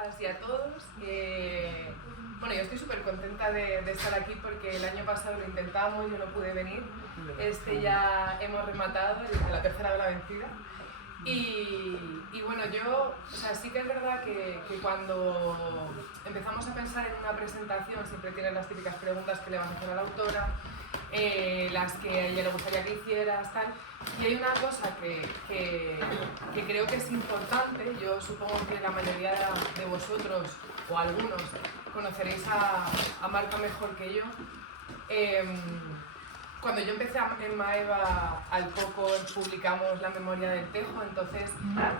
todas y a todos. Bueno, yo estoy súper contenta de estar aquí porque el año pasado lo intentamos, yo no pude venir. Ya hemos rematado, la tercera de la vencida. Y bueno, yo, o sea, sí que es verdad que cuando empezamos a pensar en una presentación siempre tienes las típicas preguntas que le vas a hacer a la autora, las que a ella le gustaría que hicieras, tal. Y hay una cosa que creo que es importante, yo supongo que la mayoría de vosotros, o algunos, conoceréis a Marta mejor que yo. Cuando yo empecé en Maeva, al poco publicamos La memoria del Tejo, entonces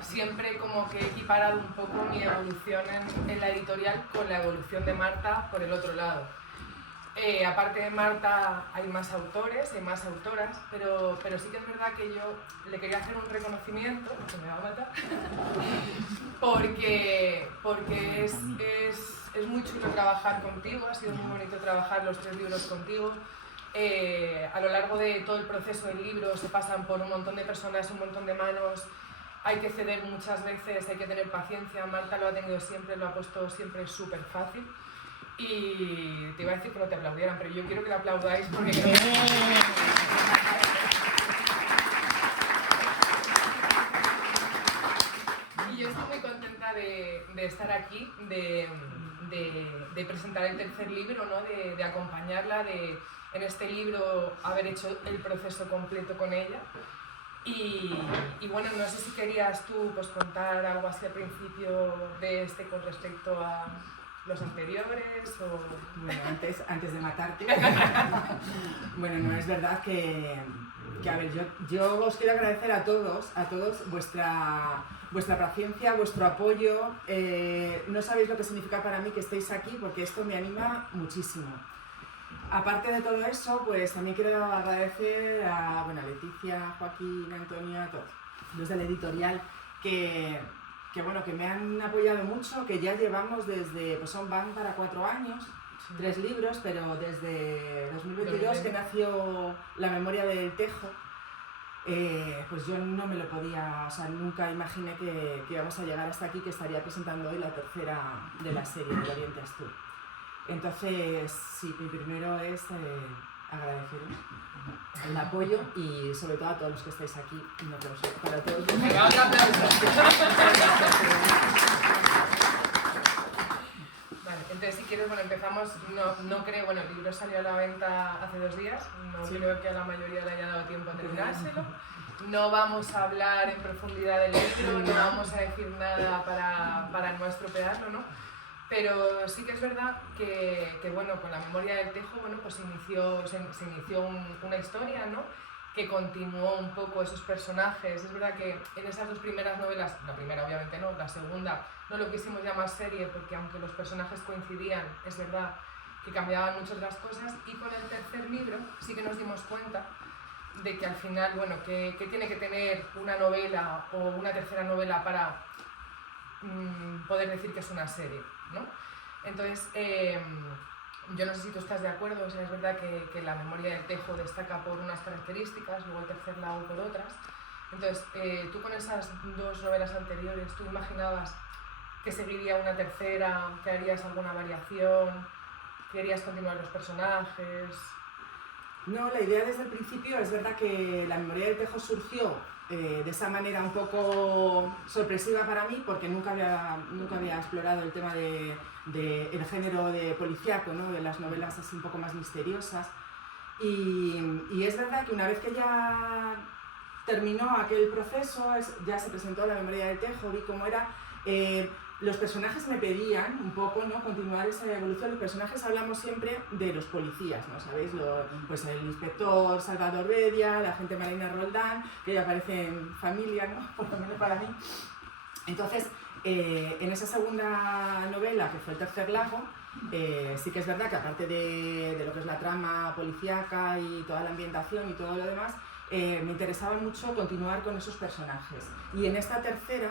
siempre como que he equiparado un poco mi evolución en la editorial con la evolución de Marta por el otro lado. Aparte de Marta hay más autores, hay más autoras, pero sí que es verdad que yo le quería hacer un reconocimiento, que me va a matar, porque es muy chulo trabajar contigo, ha sido muy bonito trabajar los 3 libros contigo. A lo largo de todo el proceso del libro se pasan por un montón de personas, un montón de manos, hay que ceder muchas veces, hay que tener paciencia. Marta lo ha tenido siempre, lo ha puesto siempre súper fácil. Y te iba a decir que no te aplaudieran, pero yo quiero que le aplaudáis porque creo que... Y yo estoy muy contenta de estar aquí, de presentar el tercer libro, ¿no? de acompañarla, en este libro haber hecho el proceso completo con ella. Y bueno, no sé si querías tú pues, contar algo así al principio de con respecto a los anteriores o... Bueno, antes de matarte. Bueno, no, es verdad que a ver, yo os quiero agradecer a todos vuestra paciencia, vuestro apoyo. No sabéis lo que significa para mí que estéis aquí porque esto me anima muchísimo. Aparte de todo eso, pues también quiero agradecer a Leticia, Joaquín, Antonia, a todos los de la editorial que me han apoyado mucho, que ya llevamos desde, pues van para 4 años, 3 libros, pero desde 2022 que nació La memoria del Tejo, pues yo no me lo podía, o sea, nunca imaginé que íbamos a llegar hasta aquí, que estaría presentando hoy la tercera de la serie de Oriente Astur. Entonces, sí, mi primero es agradeceros el apoyo y sobre todo a todos los que estáis aquí. Un aplauso para todos. Venga, otro aplauso. Vale, entonces si quieres, bueno, empezamos. No creo, bueno, el libro salió a la venta hace 2 días, no creo que a la mayoría le haya dado tiempo a terminárselo. No vamos a hablar en profundidad del libro, no vamos a decir nada para no estropearlo, ¿no? Pero sí que es verdad que bueno, con La memoria del Tejo, bueno, pues se inició una historia, ¿no? Que continuó un poco esos personajes. Es verdad que en esas 2 primeras novelas, la primera obviamente no, la segunda no lo quisimos llamar serie porque aunque los personajes coincidían, es verdad que cambiaban muchas las cosas, y con el tercer libro sí que nos dimos cuenta de que al final, bueno, que tiene que tener una novela o una tercera novela para poder decir que es una serie, ¿no? Entonces, yo no sé si tú estás de acuerdo, o sea, es verdad que La memoria del Tejo destaca por unas características, luego el tercer lado por otras. Entonces, tú con esas 2 novelas anteriores, ¿tú imaginabas que seguiría una tercera, que harías alguna variación, querías continuar los personajes? No, la idea desde el principio, es verdad que La memoria del Tejo surgió de esa manera un poco sorpresiva para mí, porque nunca había explorado el tema del género de policíaco, ¿no? De las novelas así un poco más misteriosas. Y es verdad que una vez que ya terminó aquel proceso, ya se presentó La memoria del Tejo, vi cómo era. Los personajes me pedían un poco, ¿no? Continuar esa evolución. Los personajes hablamos siempre de los policías, ¿no? ¿Sabéis? Pues el inspector Salvador Bedia, la agente Marina Roldán, que ya aparece en Familia, ¿no? Por lo menos para mí. Entonces, en esa segunda novela, que fue El tercer lago, sí que es verdad que aparte de lo que es la trama policíaca y toda la ambientación y todo lo demás, me interesaba mucho continuar con esos personajes. Y en esta tercera,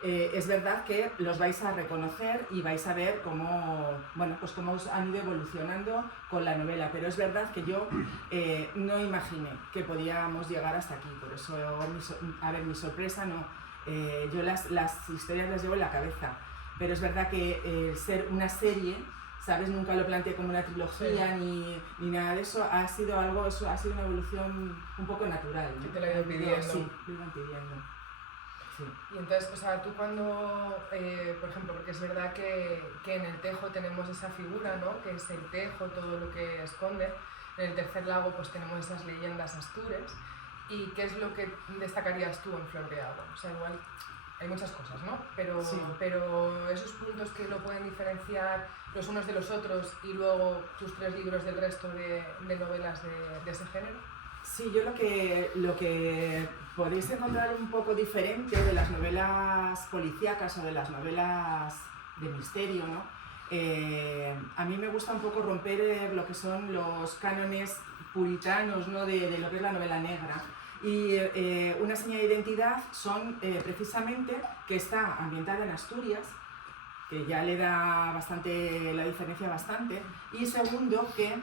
es verdad que los vais a reconocer y vais a ver cómo os han ido evolucionando con la novela, pero es verdad que yo no imaginé que podíamos llegar hasta aquí, por eso, mi sorpresa no. Yo las historias las llevo en la cabeza, pero es verdad que el ser una serie, ¿sabes? Nunca lo planteé como una trilogía ni nada de eso, ha sido una evolución un poco natural, ¿no? Que te lo he ido pidiendo. Sí, lo iban pidiendo. Sí. Y entonces, o sea, tú cuando, por ejemplo, porque es verdad que en el tejo tenemos esa figura, ¿no? Que es el tejo, todo lo que esconde. En el tercer lago pues tenemos esas leyendas astures. ¿Y qué es lo que destacarías tú en Flor de Agua? O sea, igual hay muchas cosas, ¿no? Pero esos puntos que lo pueden diferenciar los unos de los otros y luego tus 3 libros del resto de novelas de ese género. Sí, yo lo que podéis encontrar un poco diferente de las novelas policíacas o de las novelas de misterio, ¿no? A mí me gusta un poco romper lo que son los cánones puritanos, ¿no? de lo que es la novela negra. Y una señal de identidad son precisamente que está ambientada en Asturias, que ya le da bastante, la diferencia bastante, y segundo que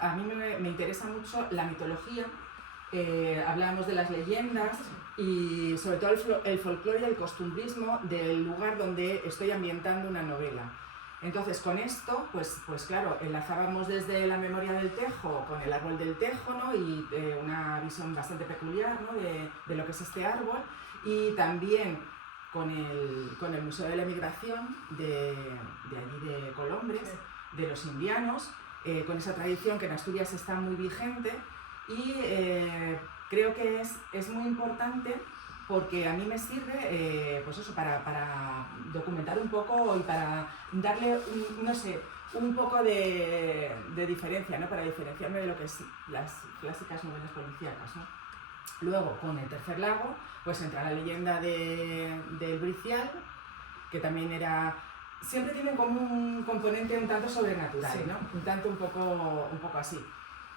a mí me interesa mucho la mitología. Hablábamos de las leyendas y sobre todo el folclore y el costumbrismo del lugar donde estoy ambientando una novela. Entonces con esto, pues claro, enlazábamos desde la memoria del tejo con el árbol del tejo, ¿no? Y una visión bastante peculiar, ¿no? de lo que es este árbol, y también con el Museo de la Emigración de allí de Colombres, de los indianos, con esa tradición que en Asturias está muy vigente, y creo que es muy importante porque a mí me sirve pues eso, para documentar un poco y para darle, un poco de diferencia, ¿no? Para diferenciarme de lo que es las clásicas novelas policíacas, ¿no? Luego, con el tercer lago, pues entra la leyenda del Bricial, que también era... Siempre tienen como un componente un tanto sobrenatural, ¿no? Un poco así.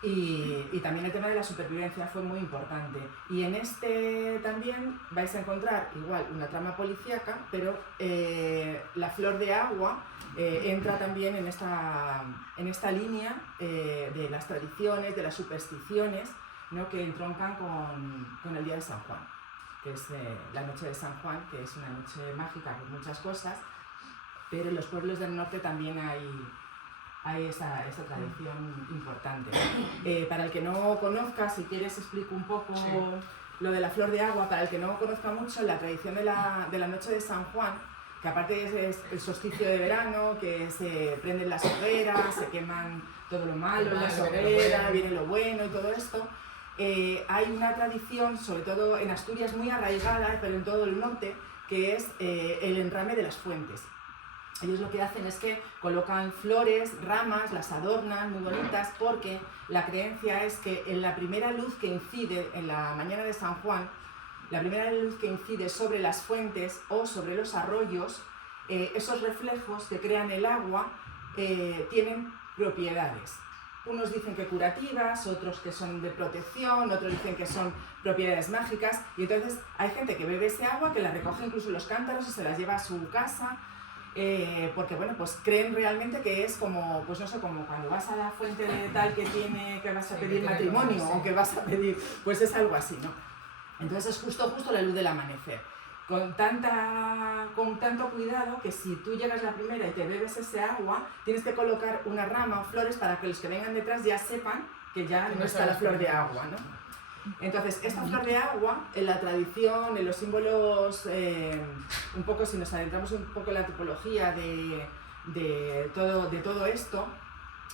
Y también el tema de la supervivencia fue muy importante. Y en este también vais a encontrar igual una trama policíaca, pero la Flor de Agua entra también en esta línea de las tradiciones, de las supersticiones, ¿no? Que entroncan con el Día de San Juan, que es la noche de San Juan, que es una noche mágica con muchas cosas, pero en los pueblos del norte también hay esa tradición importante. Para el que no conozca, si quieres explico un poco lo de la Flor de Agua. Para el que no conozca mucho, la tradición de la noche de San Juan, que aparte es el solsticio de verano, que se prenden las hogueras, se queman todo lo malo en las hogueras, viene lo bueno y todo esto. Hay una tradición, sobre todo en Asturias, muy arraigada, pero en todo el norte, que es el enrame de las fuentes. Ellos lo que hacen es que colocan flores, ramas, las adornan muy bonitas, porque la creencia es que en la primera luz que incide en la mañana de San Juan, la primera luz que incide sobre las fuentes o sobre los arroyos, esos reflejos que crean el agua tienen propiedades. Unos dicen que curativas, otros que son de protección, otros dicen que son propiedades mágicas, y entonces hay gente que bebe ese agua, que la recoge incluso en los cántaros y se las lleva a su casa, porque bueno, pues creen realmente que es como, pues no sé, como cuando vas a la fuente de tal que vas a pedir matrimonio, o que vas a pedir, pues es algo así, ¿no? Entonces es justo la luz del amanecer. Con tanto cuidado que si tú llegas la primera y te bebes ese agua, tienes que colocar una rama o flores para que los que vengan detrás ya sepan que ya no está la flor de agua, ¿no? Entonces, esta flor de agua, en la tradición, en los símbolos, un poco, si nos adentramos un poco en la tipología de todo esto,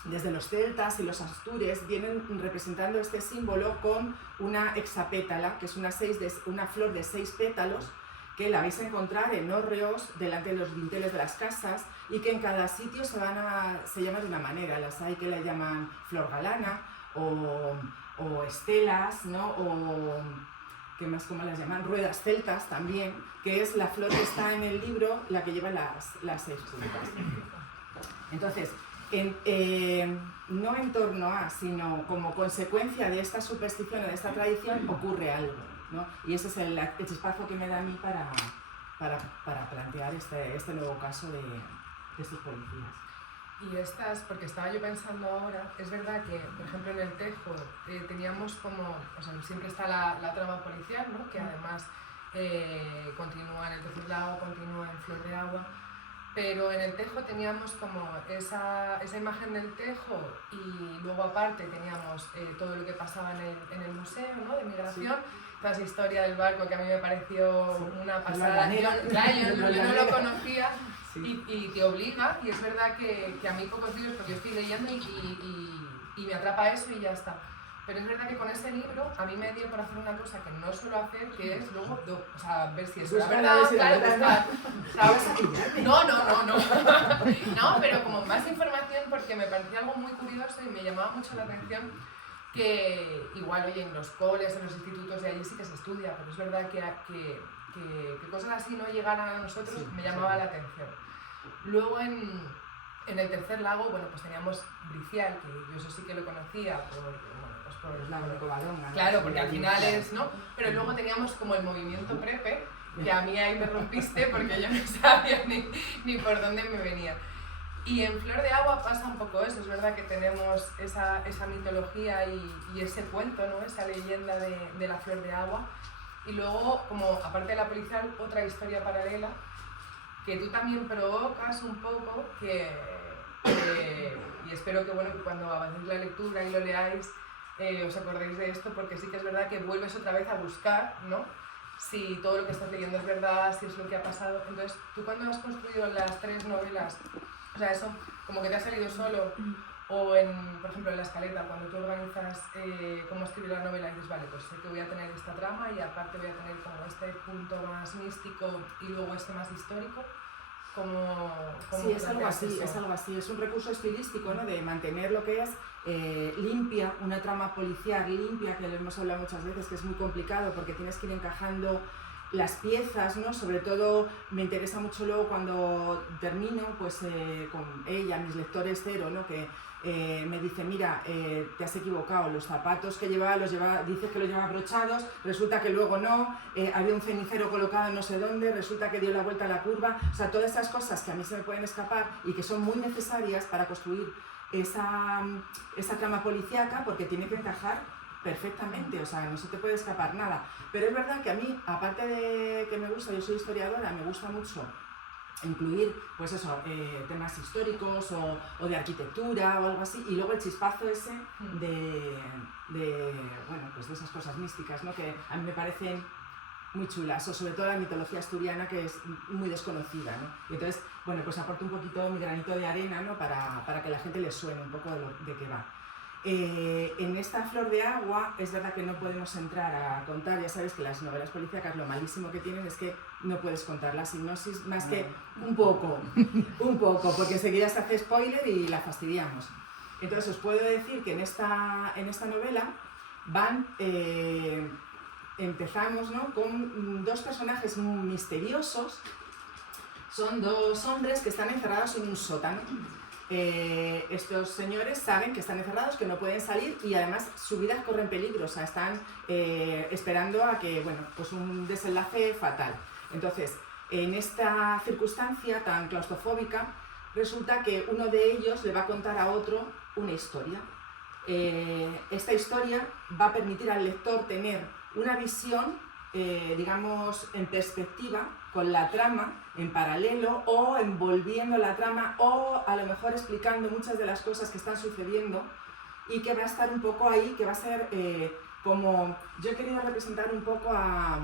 desde los celtas y los astures vienen representando este símbolo con una hexapétala, que es una flor de 6 pétalos, que la vais a encontrar en hórreos delante de los dinteles de las casas, y que en cada sitio se llama de una manera. Las hay que la llaman flor galana o estelas, ¿no? O ¿qué más, cómo las llaman? Ruedas celtas también, que es la flor que está en el libro, la que lleva las 6 puntas. Entonces, no en torno a, sino como consecuencia de esta superstición o de esta tradición ocurre algo, ¿no? Y ese es el chispazo que me da a mí para plantear este nuevo caso de estos policías. Y porque estaba yo pensando ahora, es verdad que, por ejemplo, en el tejo teníamos como, o sea, siempre está la trama policial, ¿no? Que además continúa en el tercer lago, continúa en Flor de Agua. Pero en el Tejo teníamos como esa imagen del Tejo y luego aparte teníamos todo lo que pasaba en el museo, ¿no? De migración, toda esa historia del barco que a mí me pareció una pasada. Yo no lo conocía y te obliga, y es verdad que a mí pocos libros, porque yo estoy leyendo y me atrapa eso y ya está. Pero es verdad que con ese libro a mí me dio por hacer una cosa que no suelo hacer, que es luego ver si es verdad, claro, no, pero como más información, porque me parecía algo muy curioso y me llamaba mucho la atención que igual, oye, en los coles, en los institutos de allí sí que se estudia, pero es verdad que cosas así no llegaran a nosotros, me llamaba la atención. Luego en el tercer lago, bueno, pues teníamos Bricial, que yo eso sí que lo conocía por el lago de Covadonga. Claro, porque al final es, ¿no? Pero luego teníamos como el movimiento Prepe, que a mí ahí me rompiste porque yo no sabía ni por dónde me venía. Y en Flor de Agua pasa un poco eso, es verdad que tenemos esa mitología y ese cuento, ¿no? Esa leyenda de la Flor de Agua. Y luego, como aparte de la policial, otra historia paralela que tú también provocas un poco, y espero que, bueno, que cuando avancéis la lectura y lo leáis, os acordéis de esto, porque sí que es verdad que vuelves otra vez a buscar, ¿no? Si todo lo que estás leyendo es verdad, si es lo que ha pasado. Entonces, tú cuando has construido las 3 novelas, o sea, eso como que te ha salido solo, o por ejemplo en La Escaleta, cuando tú organizas cómo escribir la novela y dices, vale, pues sé que voy a tener esta trama y aparte voy a tener como este punto más místico y luego este más histórico. Sí, es algo así, es un recurso estilístico, ¿no? De mantener lo que es limpia, una trama policial limpia, que lo hemos hablado muchas veces, que es muy complicado porque tienes que ir encajando las piezas, ¿no? Sobre todo me interesa mucho luego cuando termino, pues con ella, mis lectores cero, ¿no? Que me dice, mira, te has equivocado, los zapatos que dices que los llevaba brochados, resulta que luego no, había un cenicero colocado en no sé dónde, resulta que dio la vuelta a la curva, o sea, todas esas cosas que a mí se me pueden escapar y que son muy necesarias para construir esa trama policíaca, porque tiene que encajar perfectamente, o sea, no se te puede escapar nada. Pero es verdad que a mí, aparte de que me gusta, yo soy historiadora, me gusta mucho incluir, pues eso, temas históricos o de arquitectura o algo así, y luego el chispazo ese de esas cosas místicas, ¿no? Que a mí me parecen muy chulas, o sobre todo la mitología asturiana, que es muy desconocida, ¿no? Y entonces, bueno, pues aporto un poquito mi granito de arena, ¿no? Para que la gente le suene un poco de qué va. En esta Flor de Agua es verdad que no podemos entrar a contar, ya sabes que las novelas policíacas lo malísimo que tienen es que no puedes contar la sinopsis más que un poco, porque enseguida se hace spoiler y la fastidiamos. Entonces os puedo decir que en esta novela empezamos, ¿no? Con 2 personajes muy misteriosos. Son 2 hombres que están encerrados en un sótano. Estos señores saben que están encerrados, que no pueden salir y además su vida corre en peligro, o sea, están esperando a que, bueno, pues un desenlace fatal. Entonces, en esta circunstancia tan claustrofóbica, resulta que uno de ellos le va a contar a otro una historia. Esta historia va a permitir al lector tener una visión, digamos, en perspectiva, con la trama en paralelo o envolviendo la trama o a lo mejor explicando muchas de las cosas que están sucediendo y que va a estar un poco ahí, que va a ser como... Yo he querido representar un poco a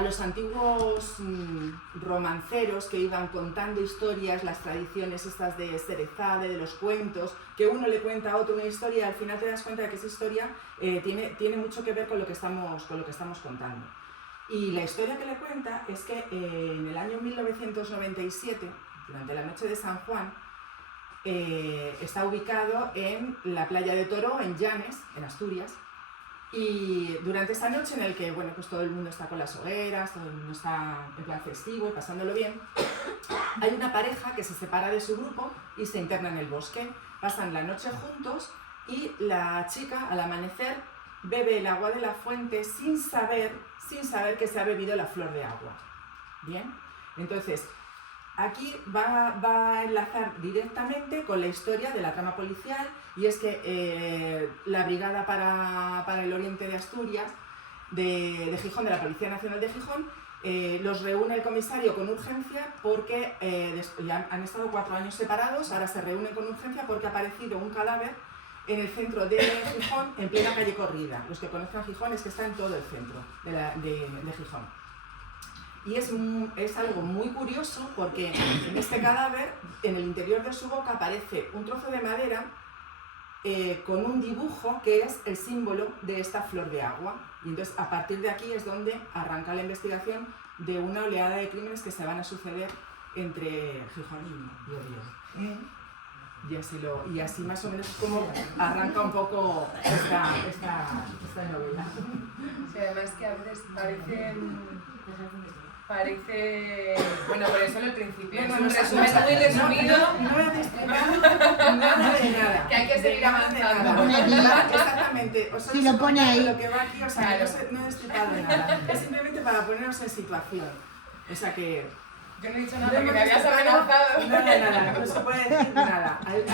los antiguos romanceros que iban contando historias, las tradiciones estas de Serezade, de los cuentos, que uno le cuenta a otro una historia y al final te das cuenta de que esa historia tiene mucho que ver con lo que estamos contando. Y la historia que le cuenta es que en el año 1997, durante la noche de San Juan, está ubicado en la playa de Toro, en Llanes, en Asturias, y durante esa noche en el que, bueno, pues todo el mundo está con las hogueras, todo el mundo está en plan festivo y pasándolo bien, hay una pareja que se separa de su grupo y se interna en el bosque. Pasan la noche juntos y la chica, al amanecer, bebe el agua de la fuente sin saber que se ha bebido la flor de agua. Bien, entonces aquí va a enlazar directamente con la historia de la trama policial, y es que la Brigada para el Oriente de Asturias de Gijón, de la Policía Nacional de Gijón. Los reúne el comisario con urgencia porque ya han estado 4 años separados, ahora se reúnen con urgencia porque ha aparecido un cadáver en el centro de Gijón, en plena calle Corrida. Los que conozcan Gijón es que está en todo el centro de Gijón. Y es algo muy curioso porque en este cadáver, en el interior de su boca, aparece un trozo de madera con un dibujo que es el símbolo de esta flor de agua. Y entonces a partir de aquí es donde arranca la investigación de una oleada de crímenes que se van a suceder entre Gijón y Oviedo. Y así más o menos como arranca un poco esta novela. Sí, además que a veces parece... Bueno, por eso en el principio. Es un resumen muy resumido. No he destripado nada de nada. Que hay que seguir avanzando. Exactamente. O sea, si lo pone ahí. Lo que va aquí, o sea, no he destripado nada. Es simplemente para ponernos en situación. O sea que... Yo no he dicho nada porque me habías amenazado. Nada, no se puede decir nada. Hay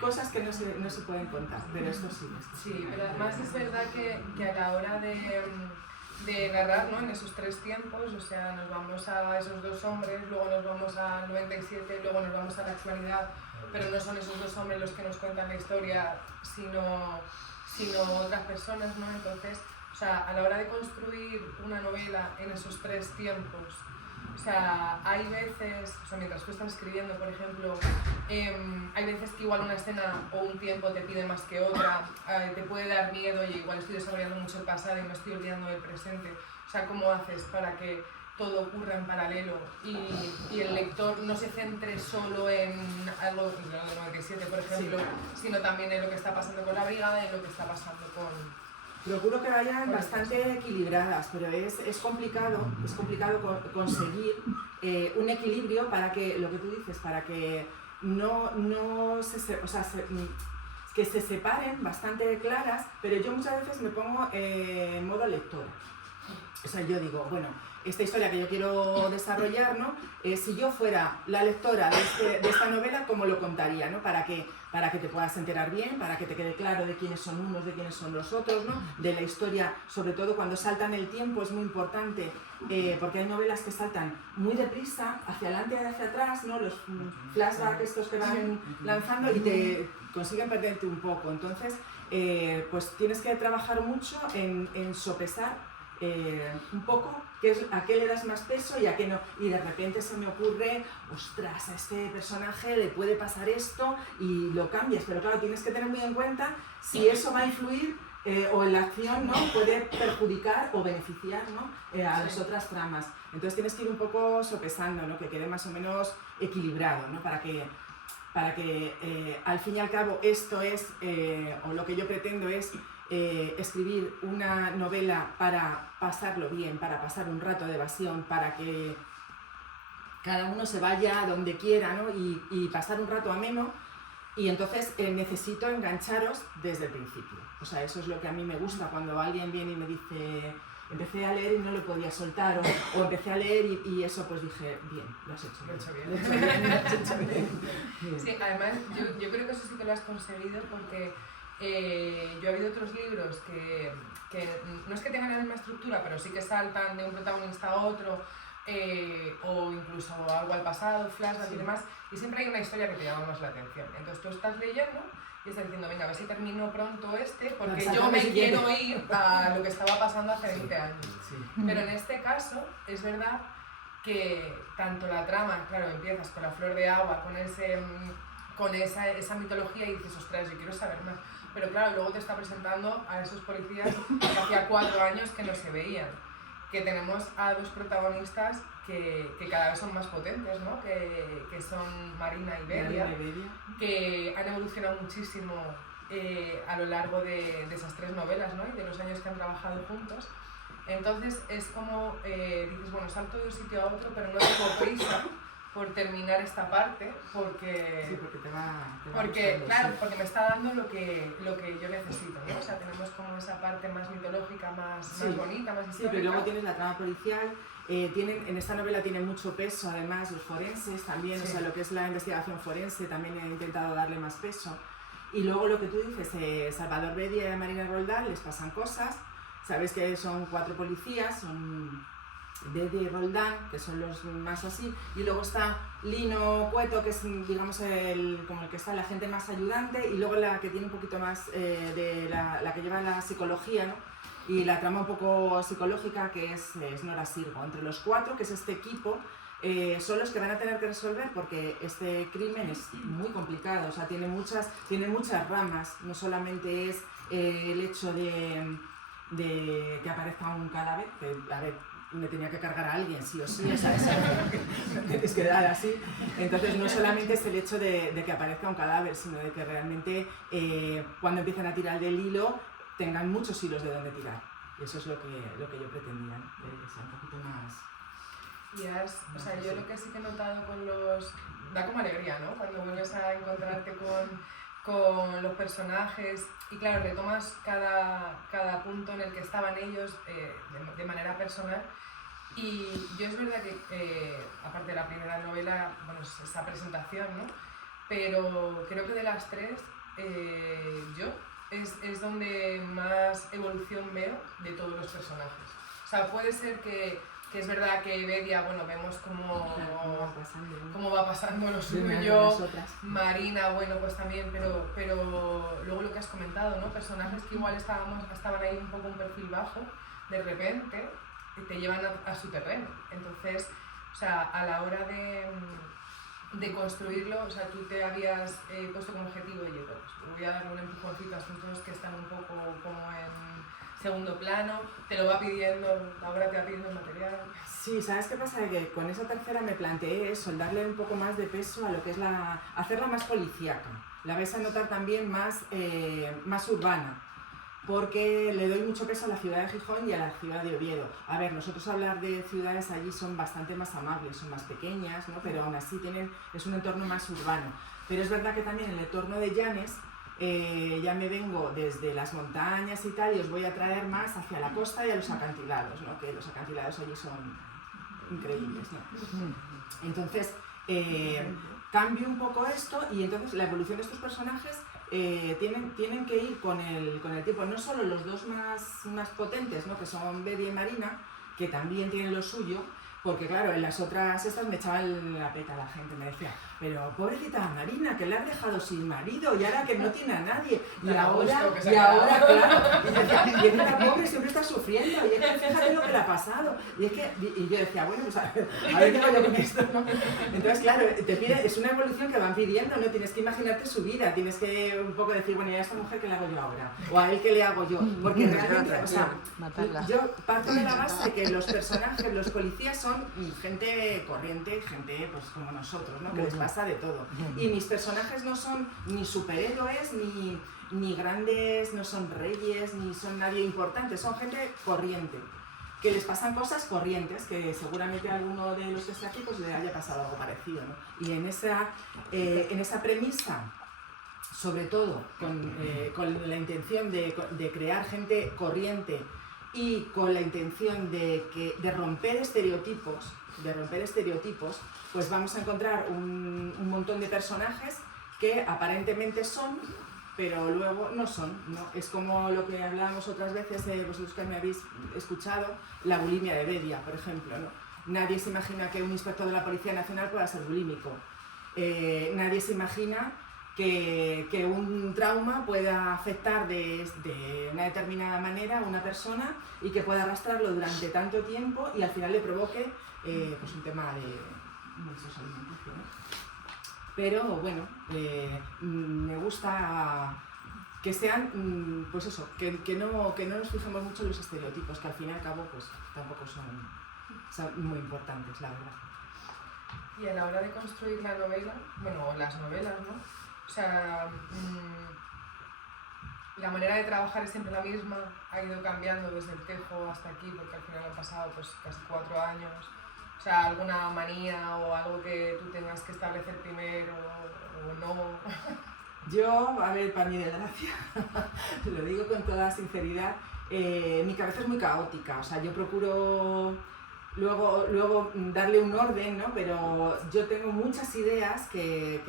cosas que no se pueden contar, pero esto sí. Sí, pero además es verdad que a la hora de narrar, ¿no? En esos 3 tiempos, o sea, nos vamos a esos 2 hombres, luego nos vamos al 97, luego nos vamos a la actualidad, pero no son esos 2 hombres los que nos cuentan la historia, sino otras personas, ¿no? Entonces, o sea, a la hora de construir una novela en esos 3 tiempos, o sea, hay veces, o sea, mientras tú estás escribiendo, por ejemplo, hay veces que igual una escena o un tiempo te pide más que otra, te puede dar miedo y igual estoy desarrollando mucho el pasado y me estoy olvidando del presente. O sea, ¿cómo haces para que todo ocurra en paralelo y el lector no se centre solo en algo del 97, por ejemplo, sino también en lo que está pasando con la brigada y en lo que está pasando con... Procuro que vayan bastante equilibradas, pero es complicado conseguir un equilibrio para que, lo que tú dices, para que que se separen bastante claras, pero yo muchas veces me pongo en modo lectora. O sea, yo digo, bueno, esta historia que yo quiero desarrollar, ¿no? Si yo fuera la lectora de esta novela, ¿cómo lo contaría, ¿no? Para que te puedas enterar bien, para que te quede claro de quiénes son unos, de quiénes son los otros, ¿no? De la historia, sobre todo cuando saltan el tiempo, es muy importante, porque hay novelas que saltan muy deprisa, hacia adelante y hacia atrás, ¿no? Los flashbacks estos que van lanzando y te consiguen perderte un poco. Entonces, pues tienes que trabajar mucho en sopesar un poco a qué le das más peso y a qué no, y de repente se me ocurre, ostras, a este personaje le puede pasar esto y lo cambias, pero claro, tienes que tener muy en cuenta si eso va a influir o en la acción, ¿no? Puede perjudicar o beneficiar, ¿no? A las otras tramas. Entonces tienes que ir un poco sopesando, ¿no? Que quede más o menos equilibrado, ¿no? Para que al fin y al cabo esto es, o lo que yo pretendo es escribir una novela para pasarlo bien, para pasar un rato de evasión, para que cada uno se vaya donde quiera, ¿no? y pasar un rato ameno, y entonces necesito engancharos desde el principio. O sea, eso es lo que a mí me gusta cuando alguien viene y me dice, empecé a leer y no lo podía soltar, o empecé a leer y eso, pues dije, bien, lo has hecho bien. Sí, además yo creo que eso sí que lo has conseguido porque yo he habido otros libros que no es que tengan la misma estructura, pero sí que saltan de un protagonista a otro, o incluso algo al pasado, flashback y demás, y siempre hay una historia que te llama más la atención. Entonces tú estás leyendo y estás diciendo, venga, a ver si termino pronto porque yo me quiero ir a lo que estaba pasando hace 20 años. Sí. Pero en este caso, es verdad que tanto la trama, claro, empiezas con la flor de agua, con esa mitología y dices, ostras, yo quiero saber más. Pero claro, luego te está presentando a esos policías que hacía 4 años que no se veían. Que tenemos a 2 protagonistas que cada vez son más potentes, ¿no? Que son Marina y Beria, que han evolucionado muchísimo a lo largo de esas 3 novelas, ¿no? Y de los años que han trabajado juntos. Entonces es como, dices, bueno, salto de un sitio a otro, pero no tengo prisa por terminar esta parte, porque... Sí, porque te va claro, porque me está dando lo que yo necesito, ¿no? O sea, tenemos como esa parte más mitológica, más bonita, más histórica. Sí, pero luego tienes la trama policial, en esta novela tiene mucho peso, además, los forenses también, o sea, lo que es la investigación forense también he intentado darle más peso. Y luego lo que tú dices, Salvador Bedia y Marina Roldán les pasan cosas, Sabéis que son 4 policías, son Bedia y Roldán, que son los más así, y luego está Lino Cueto, que es, digamos, como el que está la gente más ayudante, y luego la que tiene un poquito más de la que lleva la psicología, ¿no? Y la trama un poco psicológica, que es Nora Sirgo. Entre los 4, que es este equipo, son los que van a tener que resolver, porque este crimen es muy complicado, o sea, tiene muchas ramas. No solamente es el hecho de que aparezca un cadáver, que, a ver, me tenía que cargar a alguien, sí o sí, esa tienes que dar así. Entonces no solamente es el hecho de que aparezca un cadáver, sino de que realmente cuando empiezan a tirar del hilo tengan muchos hilos de donde tirar. Y eso es lo que yo pretendía, ¿no? Que sea un poquito más... O sea, yo lo que sí que he notado con los... Da como alegría, ¿no? Cuando vuelves a encontrarte con los personajes y claro, retomas cada punto en el que estaban ellos de manera personal. Y yo es verdad que, aparte de la primera novela, bueno, es esa presentación, ¿no? Pero creo que de las 3, yo es donde más evolución veo de todos los personajes. O sea, puede ser que es verdad que Bedia, bueno, vemos cómo va pasando lo suyo, Marina, bueno, pues también, pero luego lo que has comentado, ¿no? Personajes que igual estaban ahí un poco un perfil bajo, de repente te llevan a su terreno. Entonces, o sea, a la hora de construirlo, o sea, tú te habías puesto como objetivo, oye, pues voy a darle un empujoncito a asuntos que están un poco como en segundo plano, te lo va pidiendo, ahora te va pidiendo el material. Sí, ¿sabes qué pasa? Que con esa tercera me planteé eso, el darle un poco más de peso a lo que es hacerla más policíaca. La vais a notar también más urbana, porque le doy mucho peso a la ciudad de Gijón y a la ciudad de Oviedo. A ver, nosotros hablar de ciudades allí son bastante más amables, son más pequeñas, ¿no? Pero aún así es un entorno más urbano. Pero es verdad que también el entorno de Llanes, ya me vengo desde las montañas y tal, y os voy a traer más hacia la costa y a los acantilados, ¿no? Que los acantilados allí son increíbles, ¿no? Entonces, cambio un poco esto, y entonces la evolución de estos personajes tienen que ir con el tiempo. No solo los dos más potentes, ¿no? Que son Bedia y Marina, que también tienen lo suyo, porque claro, en las otras estas me echaban la peta la gente, me decía, pero pobrecita Marina, que la has dejado sin marido y ahora que no tiene a nadie, y ahora, claro, y esta pobre siempre está sufriendo, y es que fíjate lo que le ha pasado, y yo decía, bueno, pues a ver qué hago yo con esto, ¿no? Entonces claro, es una evolución que van pidiendo, ¿no? Tienes que imaginarte su vida, tienes que un poco decir, bueno, ¿y a esta mujer qué le hago yo ahora? O a él qué le hago yo, porque realmente, o sea, yo parto de la base de que los personajes, los policías son gente corriente, gente pues como nosotros, ¿no? Que les pasa de todo. Y mis personajes no son ni superhéroes, ni grandes, no son reyes, ni son nadie importante, son gente corriente, que les pasan cosas corrientes, que seguramente a alguno de los que está aquí pues le haya pasado algo parecido, ¿no? Y en esa premisa, sobre todo con la intención de crear gente corriente y con la intención de romper estereotipos, pues vamos a encontrar un montón de personajes que aparentemente son, pero luego no son, ¿no? Es como lo que hablábamos otras veces, vosotros que me habéis escuchado, la bulimia de Bedia, por ejemplo, ¿no? Nadie se imagina que un inspector de la Policía Nacional pueda ser bulímico. Nadie se imagina que un trauma pueda afectar de una determinada manera a una persona y que pueda arrastrarlo durante tanto tiempo y al final le provoque pues un tema de exceso alimenticio, ¿no? Pero bueno, me gusta que sean, pues eso, que no nos fijemos mucho en los estereotipos, que al fin y al cabo pues tampoco son muy importantes, la verdad. Y a la hora de construir la novela, bueno, las novelas, ¿no? O sea, la manera de trabajar es siempre la misma, ha ido cambiando desde el Tejo hasta aquí, porque al final han pasado pues casi 4 años. O sea, alguna manía o algo que tú tengas que establecer primero o no. Yo, a ver, para mi desgracia, lo digo con toda sinceridad, mi cabeza es muy caótica, o sea, yo procuro luego darle un orden, ¿no? Pero yo tengo muchas ideas que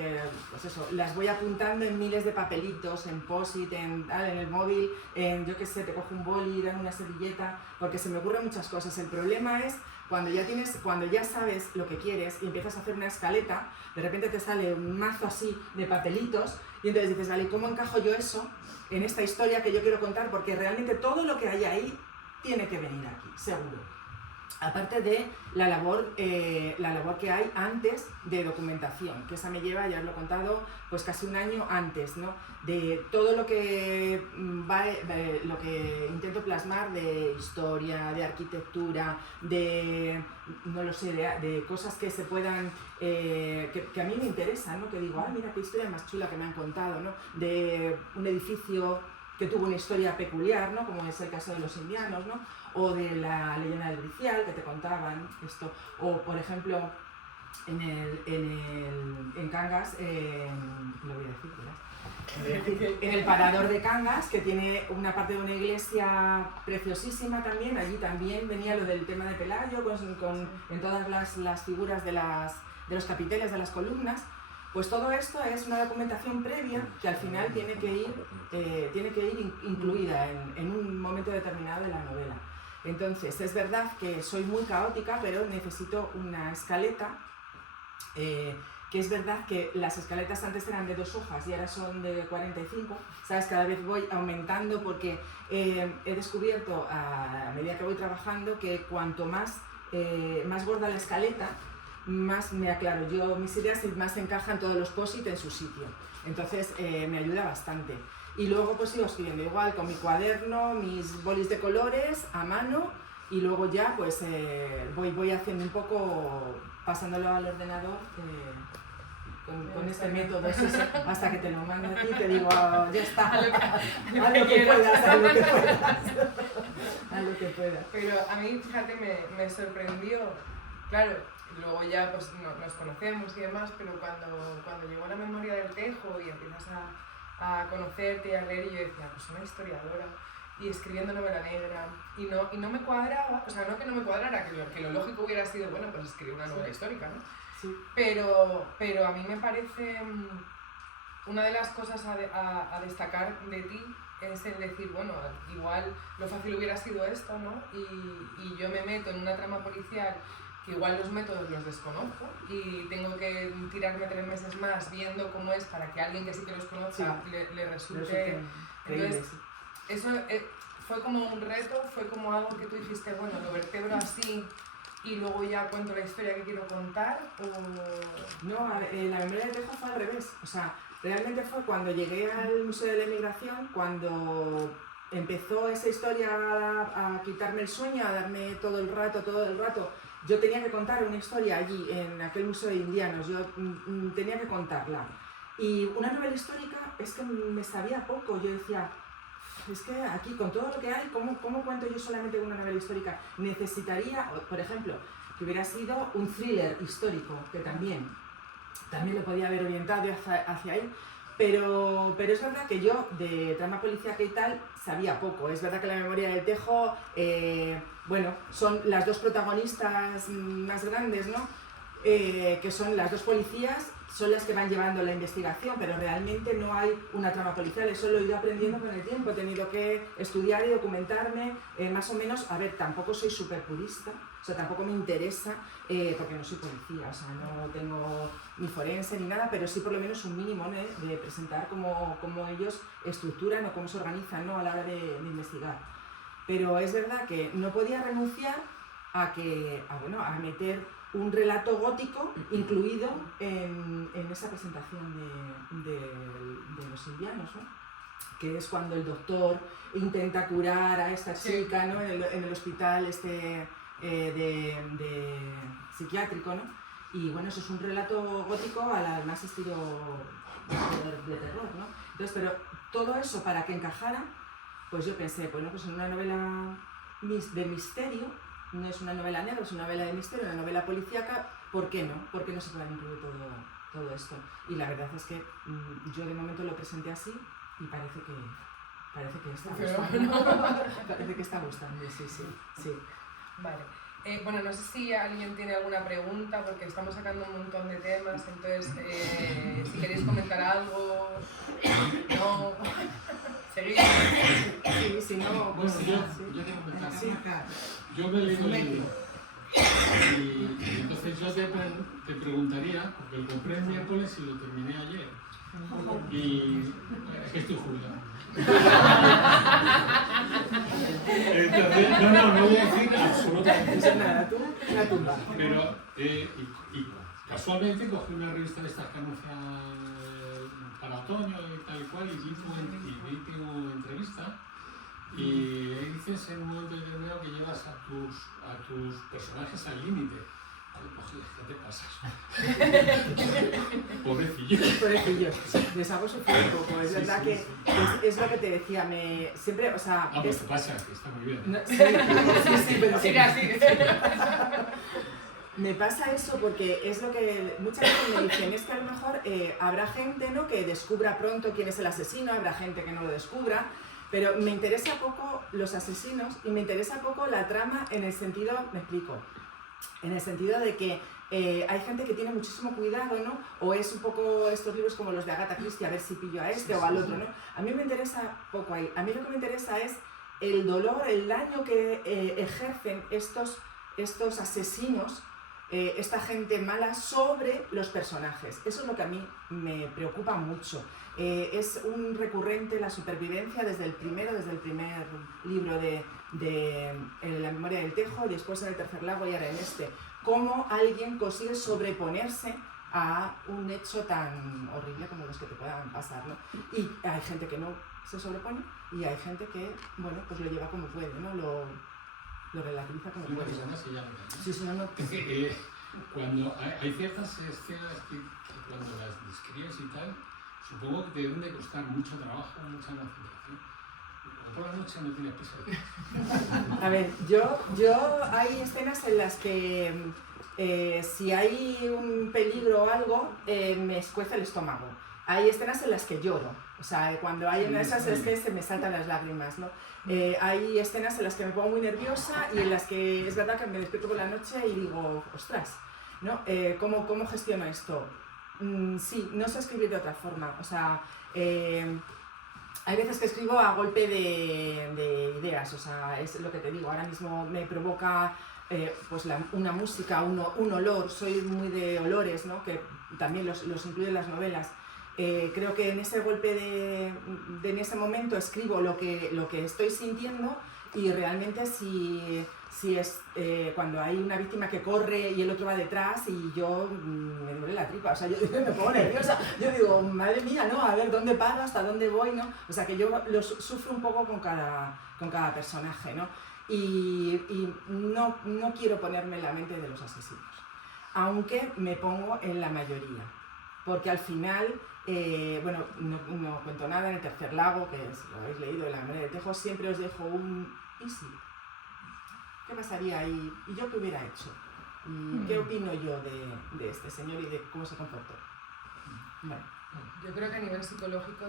pues eso, las voy apuntando en miles de papelitos, en post-it, en el móvil, yo qué sé, te cojo un boli, dan una servilleta, porque se me ocurren muchas cosas. El problema es cuando ya sabes lo que quieres y empiezas a hacer una escaleta, de repente te sale un mazo así de papelitos y entonces dices, vale, ¿cómo encajo yo eso en esta historia que yo quiero contar? Porque realmente todo lo que hay ahí tiene que venir aquí, seguro. Aparte de la labor que hay antes de documentación, que esa me lleva, ya os lo he contado, pues casi un año antes, ¿no? De todo lo que lo que intento plasmar de historia, de arquitectura, de, no lo sé, de cosas que se puedan, que a mí me interesan, ¿no? Que digo, mira qué historia más chula que me han contado, ¿no? De un edificio que tuvo una historia peculiar, ¿no? Como es el caso de los indianos, ¿no? O de la leyenda del Bricial, que te contaban esto, o por ejemplo en Cangas, lo voy a decir, en el parador de Cangas, que tiene una parte de una iglesia preciosísima también, allí también venía lo del tema de Pelayo, en todas las figuras de los capiteles, de las columnas. Pues todo esto es una documentación previa que al final tiene que ir incluida en un momento determinado de la novela. Entonces, es verdad que soy muy caótica, pero necesito una escaleta, que es verdad que las escaletas antes eran de 2 hojas y ahora son de 45, ¿sabes? Cada vez voy aumentando porque he descubierto a medida que voy trabajando que cuanto más gorda la escaleta, más me aclaro yo mis ideas y más encajan todos los post-it en su sitio. Entonces me ayuda bastante. Y luego pues sigo escribiendo igual con mi cuaderno, mis bolis de colores a mano y luego ya pues voy haciendo un poco, pasándolo al ordenador con este método, hasta que te lo mando a ti y te digo, ya está, haz lo que puedas. Pero a mí, fíjate, me sorprendió, claro, luego ya pues nos conocemos y demás, pero cuando llegó la memoria del Tejo y empiezas a conocerte y a leer, y yo decía, pues una historiadora y escribiendo novela negra y no me cuadraba, o sea, no que no me cuadrara, que lo lógico hubiera sido, bueno, pues escribir una novela histórica, ¿no? Sí. Pero a mí me parece una de las cosas a destacar de ti es el decir, bueno, igual lo fácil hubiera sido esto, ¿no? Y yo me meto en una trama policial que igual los métodos los desconozco y tengo que tirarme 3 meses más viendo cómo es para que alguien que sí que los conozca le resulte. Entonces, eso fue como un reto, fue como algo que tú dijiste, bueno, lo vertebro así y luego ya cuento la historia que quiero contar, o... No, la memoria del Tejo fue al revés. O sea, realmente fue cuando llegué al Museo de la Emigración, cuando empezó esa historia a quitarme el sueño, a darme todo el rato. Yo tenía que contar una historia allí, en aquel museo de indianos, yo tenía que contarla. Y una novela histórica es que me sabía poco, yo decía, es que aquí con todo lo que hay, ¿cómo cuento yo solamente una novela histórica? Necesitaría, por ejemplo, que hubiera sido un thriller histórico, que también lo podía haber orientado hacia ahí, pero es verdad que yo de trama policíaca y tal sabía poco. Es verdad que la memoria del Tejo, bueno, son las 2 protagonistas más grandes, ¿no? Que son las 2 policías, son las que van llevando la investigación, pero realmente no hay una trama policial. Eso lo he ido aprendiendo con el tiempo, he tenido que estudiar y documentarme, más o menos. A ver, tampoco soy súper purista, o sea, tampoco me interesa, porque no soy policía, o sea, no tengo ni forense ni nada, pero sí por lo menos un mínimo, ¿no? De presentar cómo ellos estructuran o cómo se organizan, ¿no? A la hora de investigar. Pero es verdad que no podía renunciar a meter un relato gótico incluido en esa presentación de los indianos, ¿no? Que es cuando el doctor intenta curar a esta chica, ¿no? en el hospital de psiquiátrico, ¿no? Y bueno, eso es un relato gótico al más estilo de terror, ¿no? Entonces, pero todo eso para que encajara, pues yo pensé, bueno, pues en una novela de misterio, no es una novela negra, es una novela de misterio, una novela policíaca, ¿por qué no? ¿Por qué no se puede incluir todo esto? Y la verdad es que yo de momento lo presenté así y parece que está gustando. Parece que está gustando, sí. Vale. Bueno, no sé si alguien tiene alguna pregunta, porque estamos sacando un montón de temas, entonces si queréis comentar algo, no, seguid. Sí, si no, Bueno, pues, yo tengo que comentar. sí. Yo me he leído el libro y entonces yo te preguntaría, porque lo compré el miércoles y lo terminé ayer. Y es que estoy jubilado. Entonces, no voy a decir absolutamente nada, tú, la tumba. Pero, y casualmente cogí una revista de estas que anuncian para otoño y tal y cual, y vi tu entrevista. Y ahí dices en un momento determinado que llevas a tus personajes al límite. ¿Qué te pasas? Pobrecillos, les hago sufrir un poco. Es verdad que es lo que te decía, siempre, o sea... Ah, pues pasa, que está muy bien. No, sí, pero Sigue así. Me pasa eso porque es lo que muchas veces me dicen, es que a lo mejor habrá gente, ¿no?, que descubra pronto quién es el asesino, habrá gente que no lo descubra, pero me interesa poco los asesinos y me interesa poco la trama en el sentido, me explico, en el sentido de que hay gente que tiene muchísimo cuidado, ¿no? O es un poco estos libros como los de Agatha Christie, a ver si pillo a este o al otro, ¿no? A mí me interesa poco ahí. A mí lo que me interesa es el dolor, el daño que ejercen estos asesinos, esta gente mala sobre los personajes. Eso es lo que a mí me preocupa mucho. Es un recurrente la supervivencia desde el primer libro de La memoria del Tejo, y después en El tercer lago y ahora en este. Cómo alguien consigue sobreponerse a un hecho tan horrible como los que te puedan pasar, ¿no? Y hay gente que no se sobrepone y hay gente que, bueno, pues lo lleva como puede, ¿no? Lo relativiza como puede. Sí, sí, no. Cuando hay ciertas escenas que cuando las describes y tal, supongo que te deben de costar mucho trabajo, mucha concentración. O por la noche no tienes pesadillas. A ver, yo hay escenas en las que si hay un peligro o algo, me escuece el estómago. Hay escenas en las que lloro. O sea, cuando hay una de esas es que se me saltan las lágrimas, ¿no? Hay escenas en las que me pongo muy nerviosa y en las que es verdad que me despierto por la noche y digo, ostras, ¿no? ¿Cómo gestiono esto? Sí, no sé escribir de otra forma. O sea, hay veces que escribo a golpe de ideas, o sea, es lo que te digo. Ahora mismo me provoca pues una música, un olor. Soy muy de olores, ¿no? Que también los incluyen las novelas. Creo que en ese golpe en ese momento escribo lo que estoy sintiendo, y realmente si es cuando hay una víctima que corre y el otro va detrás y yo me duele la tripa, o sea, yo me pongo nerviosa, yo digo, madre mía, ¿no? A ver dónde paro, hasta dónde voy, ¿no? O sea, que yo sufro un poco con cada personaje, ¿no? Y no quiero ponerme en la mente de los asesinos, aunque me pongo en la mayoría, porque al final... bueno, no cuento nada. En El tercer lago, que si lo habéis leído, en La memoria del Tejo, siempre os dejo un ¿y si? ¿Qué pasaría ahí? ¿Y yo qué hubiera hecho? ¿Y qué opino yo de este señor y de cómo se comportó? Bueno. Yo creo que a nivel psicológico,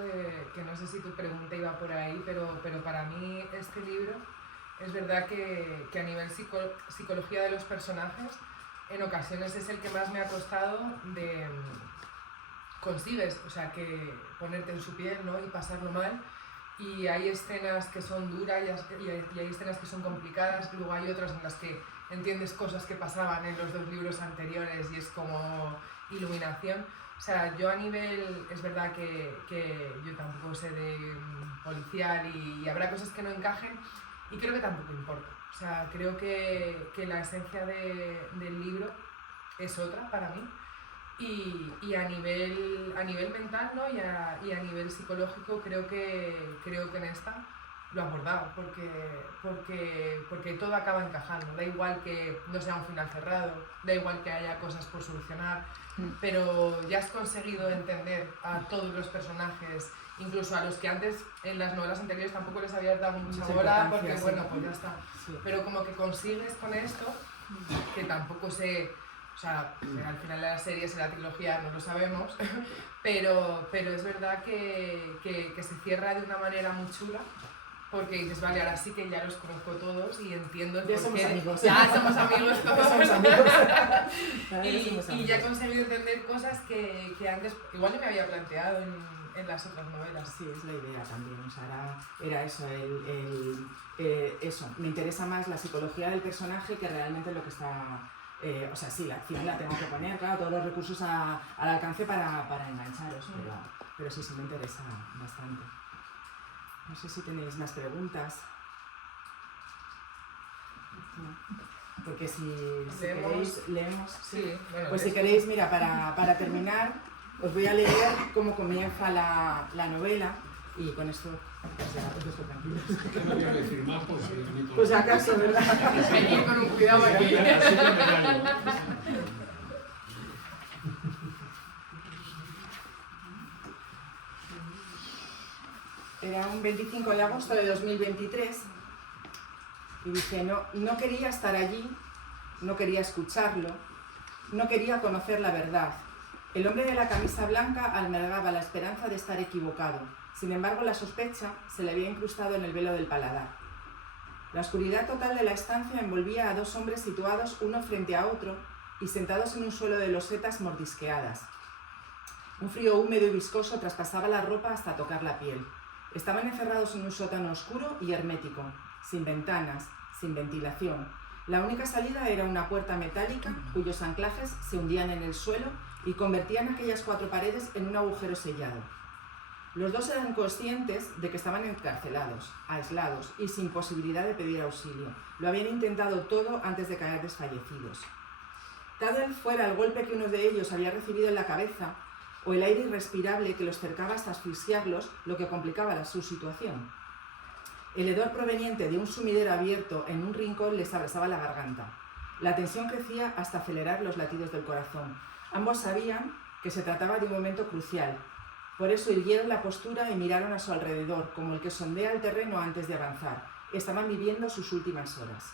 que no sé si tu pregunta iba por ahí, pero para mí este libro es verdad que a nivel psicología de los personajes, en ocasiones es el que más me ha costado consigues, o sea, que ponerte en su piel, ¿no? Y pasarlo mal, y hay escenas que son duras y hay escenas que son complicadas, luego hay otras en las que entiendes cosas que pasaban en los 2 libros anteriores y es como iluminación. O sea, yo a nivel, es verdad que yo tampoco sé de policial y habrá cosas que no encajen y creo que tampoco importa. O sea, creo que la esencia del libro es otra para mí. Y a nivel mental, ¿no? y a nivel psicológico creo que en esta lo he abordado, porque todo acaba encajando. Da igual que no sea un final cerrado, da igual que haya cosas por solucionar, pero ya has conseguido entender a todos los personajes, incluso a los que antes en las novelas anteriores tampoco les habías dado mucha bola, porque sí. Bueno, pues ya está. Sí. Pero como que consigues con esto, que tampoco sé... O sea, al final de la serie, será la trilogía, no lo sabemos, pero es verdad que se cierra de una manera muy chula porque dices, vale, ahora sí que ya los conozco todos y entiendo Ya somos amigos. Ya somos amigos todos. Somos amigos. Y ya he conseguido entender cosas que antes igual no me había planteado en las otras novelas. Sí, es la idea también. O sea, era eso, eso. Me interesa más la psicología del personaje que realmente lo que está... o sea, sí, la acción la tengo que poner, claro, todos los recursos al alcance para engancharos, pero sí me interesa bastante. No sé si tenéis más preguntas. No. Porque si queréis, leemos. Sí, bueno, pues si queréis, mira, para terminar, os voy a leer cómo comienza la novela y con esto pues ya os dejo tranquilos. ¿Qué me voy a decir más? Pues acaso, ¿verdad? Seguir con un cuidado aquí. Era un 25 de agosto de 2023 y dice, no quería estar allí, no quería escucharlo, no quería conocer la verdad. El hombre de la camisa blanca albergaba la esperanza de estar equivocado. Sin embargo, la sospecha se le había incrustado en el velo del paladar. La oscuridad total de la estancia envolvía a dos hombres situados uno frente a otro y sentados en un suelo de losetas mordisqueadas. Un frío húmedo y viscoso traspasaba la ropa hasta tocar la piel. Estaban encerrados en un sótano oscuro y hermético, sin ventanas, sin ventilación. La única salida era una puerta metálica cuyos anclajes se hundían en el suelo y convertían aquellas cuatro paredes en un agujero sellado. Los dos eran conscientes de que estaban encarcelados, aislados y sin posibilidad de pedir auxilio. Lo habían intentado todo antes de caer desfallecidos. Tal fuera el golpe que uno de ellos había recibido en la cabeza, o el aire irrespirable que los cercaba hasta asfixiarlos, lo que complicaba su situación. El hedor proveniente de un sumidero abierto en un rincón les abrasaba la garganta. La tensión crecía hasta acelerar los latidos del corazón. Ambos sabían que se trataba de un momento crucial. Por eso irguieron la postura y miraron a su alrededor, como el que sondea el terreno antes de avanzar. Estaban viviendo sus últimas horas.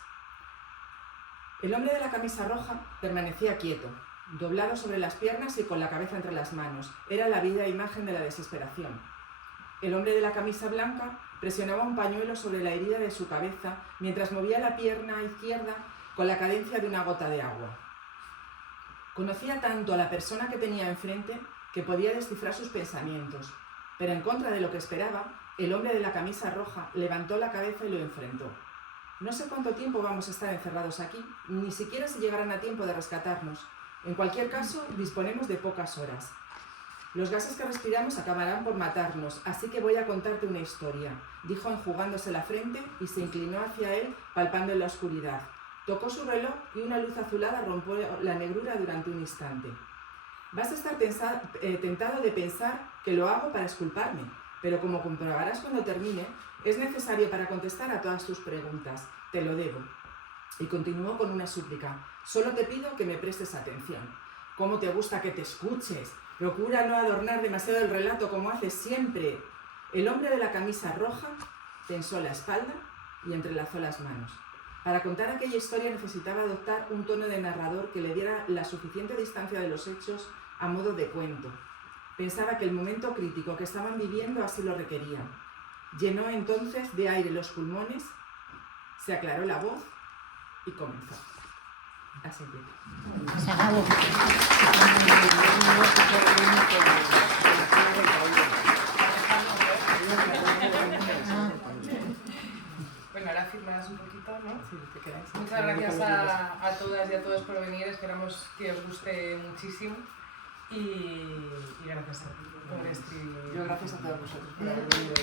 El hombre de la camisa roja permanecía quieto, doblado sobre las piernas y con la cabeza entre las manos. Era la viva imagen de la desesperación. El hombre de la camisa blanca presionaba un pañuelo sobre la herida de su cabeza mientras movía la pierna izquierda con la cadencia de una gota de agua. Conocía tanto a la persona que tenía enfrente que podía descifrar sus pensamientos, pero en contra de lo que esperaba, el hombre de la camisa roja levantó la cabeza y lo enfrentó. No sé cuánto tiempo vamos a estar encerrados aquí, ni siquiera si llegarán a tiempo de rescatarnos. En cualquier caso, disponemos de pocas horas. Los gases que respiramos acabarán por matarnos, así que voy a contarte una historia, dijo enjugándose la frente y se inclinó hacia él, palpando en la oscuridad. Tocó su reloj y una luz azulada rompió la negrura durante un instante. Vas a estar tentado de pensar que lo hago para exculparme, pero como comprobarás cuando termine, es necesario para contestar a todas tus preguntas. Te lo debo. Y continuó con una súplica. Solo te pido que me prestes atención. ¿Cómo te gusta que te escuches? Procura no adornar demasiado el relato como haces siempre. El hombre de la camisa roja tensó la espalda y entrelazó las manos. Para contar aquella historia necesitaba adoptar un tono de narrador que le diera la suficiente distancia de los hechos a modo de cuento. Pensaba que el momento crítico que estaban viviendo así lo requería. Llenó entonces de aire los pulmones, se aclaró la voz y comenzó. Así que... Se acabó. Bueno, ahora firmarás un poquito, ¿no? Sí, te quedáis. Muchas gracias a todas y a todos por venir, esperamos que os guste muchísimo y gracias a ti por escribir. Yo gracias a todos vosotros por haber venido.